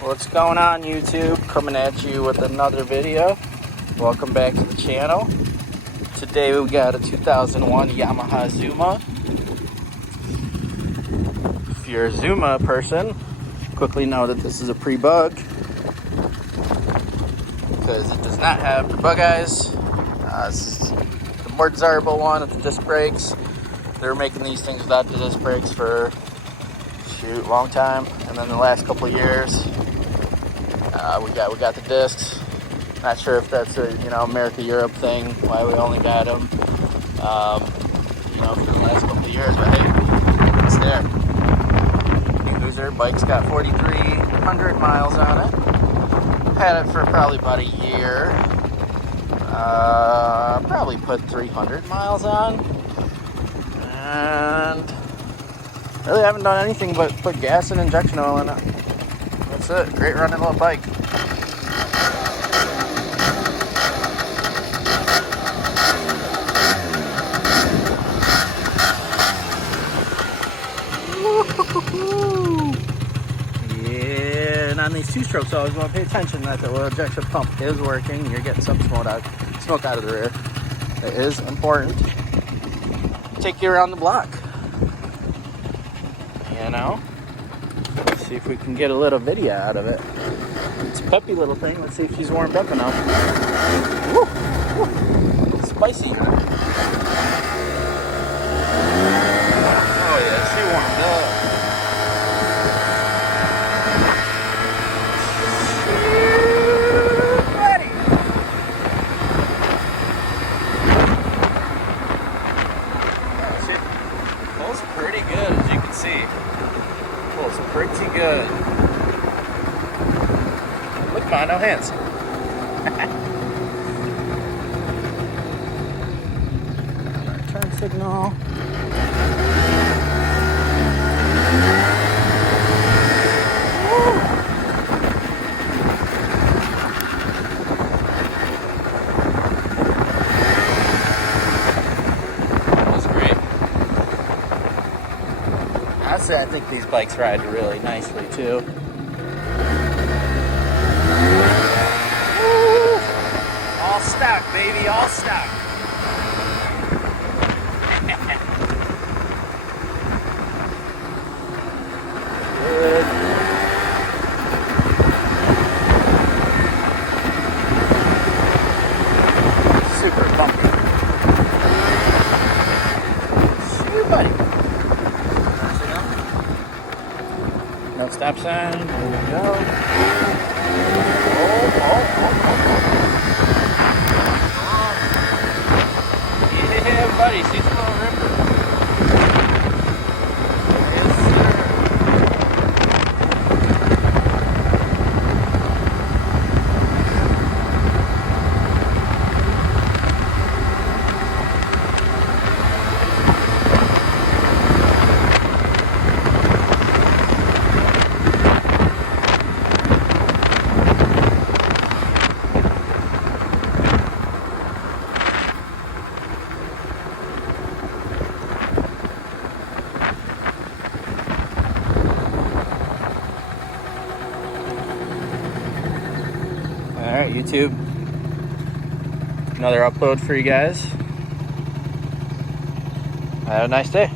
What's going on, YouTube? Coming at you with another video. Welcome back to the channel. Today we got a 2001 Yamaha Zuma. If you're a Zuma person, quickly know that this is a pre-bug because it does not have the bug eyes. This is the more desirable one with the disc brakes. They were making these things without the disc brakes for a long time, and then the last couple of years we got the discs. Not sure if that's a America Europe thing, why we only got them for the last couple of years, but hey, it's there. New Hoosier bike's got 4,300 miles on it. Had it for probably about a year. Probably put 300 miles on, and really haven't done anything but put gas and injection oil in it. That's it. Great running little bike. Yeah, and on these two-strokes, I always want to pay attention that the oil injection pump is working. You're getting some smoke out of the rear. It is important. Take you around the block. Let's see if we can get a little video out of it. It's a peppy little thing. Let's see if she's warmed up enough. Woo! Woo! Spicy. Oh yeah, she warmed up. Ready. She pulls pretty good, as you can see. Pulls pretty good. Look, Ma, no hands. Turn signal. Woo. That was great. Honestly, I think these bikes ride really nicely too. Woo! All stock, baby, all stock. Good. Super bumpy. Shoot, buddy. No stop sign. There we go. Yeah, buddy. She's a little ripper. Yes, sir. Alright, YouTube. Another upload for you guys. Have a nice day.